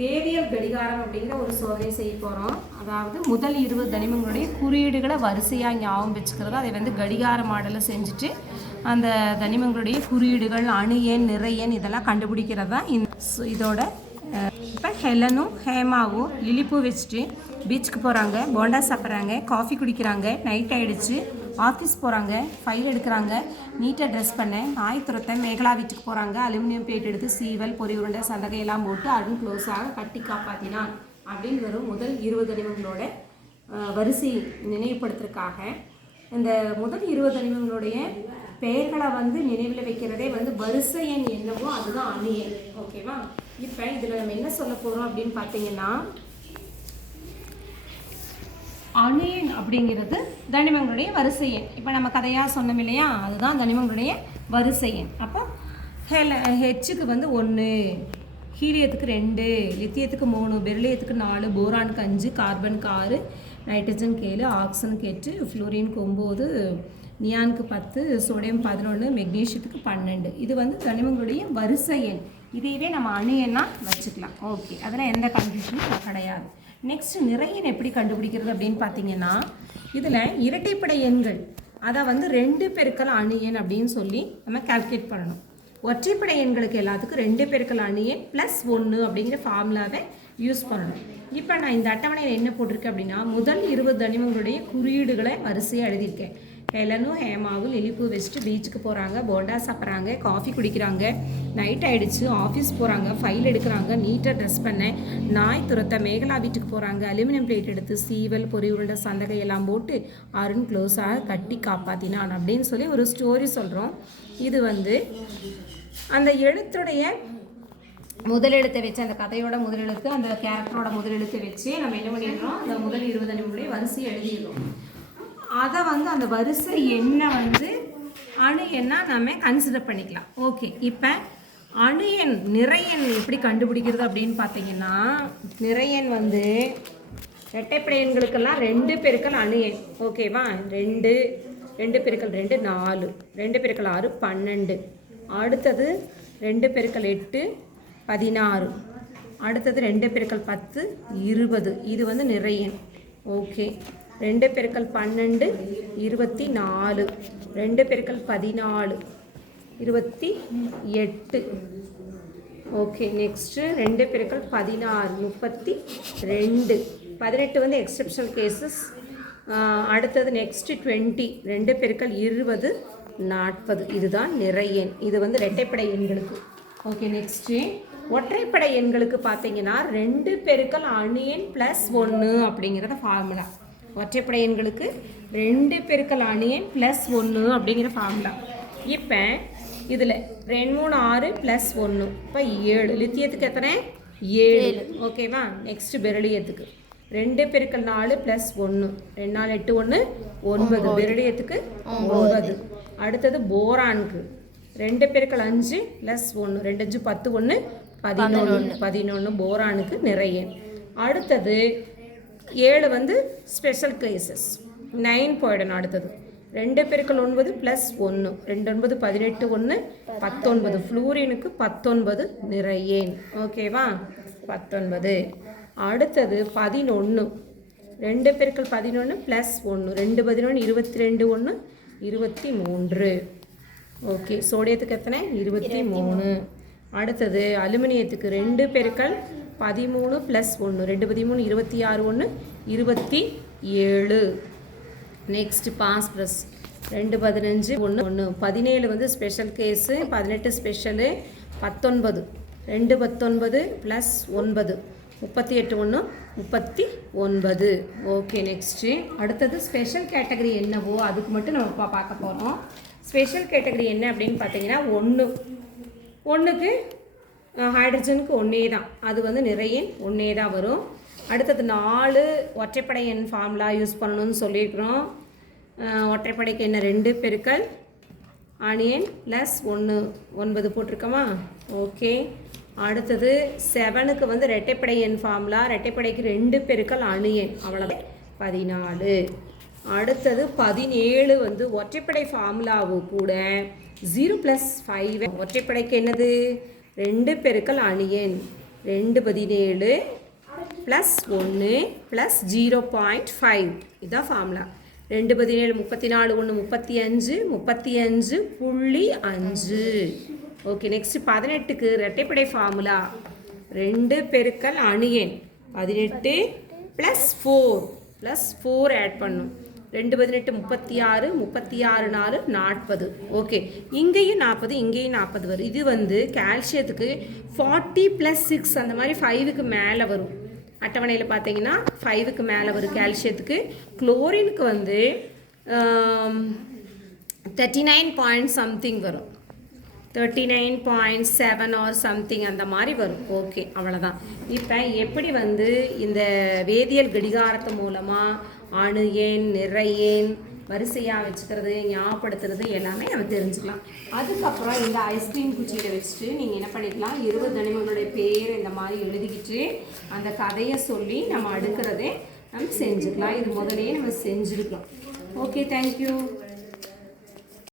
வேதியியல் கடிகாரம் அப்படிங்கிற ஒரு சோதனை செய்ய போகிறோம். அதாவது முதல் 20 தனிமங்களுடைய குறியீடுகளை வரிசையாக ஞாபகம் வச்சுக்கிறது. அதை வந்து கடிகார மாடலில் செஞ்சுட்டு அந்த தனிமங்களுடைய குறியீடுகள், அணு எண், நிறை எண் இதெல்லாம் கண்டுபிடிக்கிறது தான் இதோட. இப்போ ஹெலனும் ஹேமாவும் லிலிப்பூ வச்சுட்டு பீச்சுக்கு போகிறாங்க, போண்டா சாப்பிட்றாங்க, காஃபி குடிக்கிறாங்க, நைட் ஆகிடுச்சு, ஆஃபீஸ் போகிறாங்க, ஃபைல் எடுக்கிறாங்க, நீட்டாக ட்ரெஸ் பண்ண, நாய் துரத்த, மேகலா வீட்டுக்கு போகிறாங்க, அலுமினியம் பிளேட் எடுத்து சீவல், பொறி உருண்டை, சந்தகையெல்லாம் போட்டு அருண் க்ளோஸாக கட்டி காப்பாற்றினான் அப்படின்னு வரும். முதல் 20 தனிமங்களோட வரிசை நினைவுபடுத்துறதுக்காக இந்த முதல் 20 தனிமங்களுடைய பெயர்களை வந்து நினைவில் வைக்கிறதே வந்து வரிசை எண் என்னவோ அதுதான் அணு எண். ஓகேவா? இப்போ இதில் நம்ம என்ன சொல்ல போகிறோம் அப்படின்னு பார்த்தீங்கன்னா, அணு எண் அப்படிங்கிறது தனிமங்களுடைய வரிசை எண். இப்போ நம்ம கதையாக சொன்னோம் இல்லையா, அதுதான் தனிமங்களுடைய வரிசை எண். அப்போ ஹெச்சுக்கு வந்து 1, ஹீலியத்துக்கு 2, லித்தியத்துக்கு 3, பெரிலியத்துக்கு 4, போரானுக்கு 5, கார்பனுக்கு 6, நைட்ரஜனுக்கு 7, ஆக்சிஜனுக்கு 8, ஃப்ளோரினுக்கு 9, நியானுக்கு 10, சோடியம் 11, மெக்னீஷியத்துக்கு 12. இது வந்து தனிமங்களுடைய வரிசை எண். இதையவே நம்ம அணு எண்ணாக வச்சுக்கலாம். ஓகே, அதில் எந்த கன்ஃபியூஷனும் கிடையாது. நெக்ஸ்ட் நிறை எண் எப்படி கண்டுபிடிக்கிறது அப்படின்னு பார்த்தீங்கன்னா, இதில் இரட்டைப்படை எண்கள் அதை வந்து 2 பெருக்கல் அணு எண் அப்படின்னு சொல்லி நம்ம கால்குலேட் பண்ணணும். ஒற்றைப்படை எண்களுக்கு எல்லாத்துக்கும் 2 பெருக்கல் அணு எண் +1 அப்படிங்கிற ஃபார்முலாவை யூஸ் பண்ணணும். இப்போ நான் இந்த அட்டவணையில் என்ன போட்டிருக்கேன் அப்படின்னா, முதல் 20 தனிமங்களுடைய குறியீடுகளை வரிசையாக எழுதியிருக்கேன். ஹெலனும் ஹேமாவும் லிலிப்பூ வச்சுட்டு பீச்சுக்கு போகிறாங்க, போண்டா சாப்பிட்றாங்க, காஃபி குடிக்கிறாங்க, நைட் ஆகிடுச்சு, ஆஃபீஸ் போகிறாங்க, ஃபைல் எடுக்கிறாங்க, நீட்டாக ட்ரெஸ் பண்ண, நாய் துரத்த, மேகலா வீட்டுக்கு போகிறாங்க, அலுமினியம் பிளேட் எடுத்து சீவல், பொறி உருண்டை, சந்தகையெல்லாம் போட்டு அருண் க்ளோஸாக கட்டி காப்பாற்றினான் அப்படின்னு சொல்லி ஒரு ஸ்டோரி சொல்கிறோம். இது வந்து அந்த எழுத்துடைய முதலெழுத்தை வச்சு, அந்த கதையோட முதலெழுத்து, அந்த கேரக்டரோட முதலெழுத்தை வச்சு நம்ம என்ன பண்ணிடுறோம், அந்த முதல் 20 தனிமங்களுடைய வரிசையை எழுதிடுறோம். அதை வந்து அந்த வரிசை எண்ணை வந்து அணு எண்ணா நம்ம கன்சிடர் பண்ணிக்கலாம். ஓகே, இப்போ அணு எண் நிறை எண் எப்படி கண்டுபிடிக்கிறது அப்படின்னு பார்த்தீங்கன்னா, நிறை எண் வந்து இரட்டைப்படை எண்களுக்கெல்லாம் 2 பெருக்கல் அணு எண். ஓகேவா? 2 பெருக்கல் 2 4, 2 பெருக்கல் 6 12, அடுத்தது 2 பெருக்கல் 8 16, அடுத்தது 2 பெருக்கல் 10 20. இது வந்து நிறை எண். ஓகே, 2 பெருக்கல் 12 24, 2 பெருக்கல் 14 28. ஓகே, நெக்ஸ்ட்டு 2 பெருக்கல் 16 32. 18 வந்து எக்ஸெப்ஷனல் கேசஸ். அடுத்தது நெக்ஸ்ட்டு 20, 2 பெருக்கல் 20 40. இதுதான் நிறை எண். இது வந்து இரட்டைப்படை எண்களுக்கு. ஓகே, நெக்ஸ்ட்டு ஒற்றைப்படை எண்களுக்கு பார்த்தீங்கன்னா 2 பெருக்கல் அணு எண் +1 அப்படிங்கிறத ஃபார்முலா. ஒற்றைப்படை எண்களுக்கு 2 பெருக்கல் அணு எண் +1 அப்படிங்கிற ஃபார்முலா. இப்போ இதில் 2 3 6 +1, இப்போ 7. லித்தியத்துக்கு எத்தனை? 7. ஓகேவா? நெக்ஸ்ட் பெரிலியத்துக்கு 2 பெருக்கல் 4 +1, 2 4 8 1 9. பெரிலியத்துக்கு 9. அடுத்தது போரானுக்கு 2 பெருக்கல் 5 +1, 2 5 10 1 11. போரானுக்கு நிறை எண். அடுத்தது 7 வந்து ஸ்பெஷல் கேசஸ். 9 போயிடணும். அடுத்தது 2 பெருக்கல் 9 +1, 2 9 18 1 19. ஃப்ளூரினுக்கு 19 நிறை எண். ஓகேவா? 19. அடுத்தது 11, 2 பெருக்கல் 11 +1, 2 11 22 1 23. ஓகே, சோடியத்துக்கு எத்தனை? 23. அடுத்தது அலுமினியத்துக்கு 2 பெருக்கல் 13 +1, 2 13 26 1 27. Next phosphorus 2 15 1 1. 17 வந்து special case, 18 special, 19 2 19 +9 38 1 39. Okay, next அடுத்தது ஸ்பெஷல் கேட்டகரி என்னவோ அதுக்கு மட்டும் நம்ம பார்க்க போகிறோம். ஸ்பெஷல் கேட்டகரி என்ன அப்படின்னு பார்த்தீங்கன்னா, 1க்கு ஹைட்ரஜனுக்கு 1 தான். அது வந்து நிறை எண் 1 தான் வரும். அடுத்தது 4 ஒற்றைப்படை எண் ஃபார்முலா யூஸ் பண்ணணும்னு சொல்லியிருக்கிறோம். ஒற்றைப்படைக்கு என்ன? 2 பெருக்கல் அணு எண் +1 9 போட்டிருக்கோமா? ஓகே, அடுத்தது 7க்கு வந்து இரட்டைப்படை எண் ஃபார்முலா. இரட்டைப்படைக்கு 2 பெருக்கல் அணு எண், அவ்வளோதான் 14. அடுத்தது 17 வந்து ஒற்றைப்படை ஃபார்முலாவு கூட 0 + 5. ஒற்றைப்படைக்கு என்னது? 2 பெருக்கல் அணு எண். 217 ப்ளஸ் 1 ப்ளஸ் 0.5 இதுதான் ஃபார்முலா. 217 34 1 35 35.5. ஓகே, நெக்ஸ்ட் 18க்கு இரட்டைப்படை ஃபார்முலா 2 பெருக்கல் அணு எண் 18 ப்ளஸ் 4 ஆட் பண்ணும். 2 18 36 36 4 40. ஓகே, இங்கேயும் 40 இங்கேயும் 40 வரும். இது வந்து கால்சியத்துக்கு 40 + 6 அந்த மாதிரி 5க்கு மேலே வரும். அட்டவணையில் பார்த்தீங்கன்னா 5க்கு மேலே வரும் கால்சியத்துக்கு. குளோரினுக்கு வந்து 39 பாயிண்ட் சம்திங் வரும், 39.7 ஆர் சம்திங் அந்த மாதிரி வரும். ஓகே, அவ்வளோதான். இப்போ எப்படி வந்து இந்த வேதியியல் கடிகாரத்து மூலமாக அணு எண் நிறை எண் வரிசையாக வச்சுக்கிறது ஞாபகப்படுத்துறது எல்லாமே நம்ம தெரிஞ்சுக்கலாம். அதுக்கப்புறம் இந்த ஐஸ்கிரீம் குச்சியில் வச்சுட்டு நீங்கள் என்ன பண்ணிக்கலாம், 20 தனிமங்களுடைய பேர் இந்த மாதிரி எழுதிக்கிட்டு அந்த கதையை சொல்லி நம்ம அடுக்கிறதே நம்ம செஞ்சுக்கலாம். இது முதலையே நம்ம செஞ்சுருக்கலாம். Okay, thank you.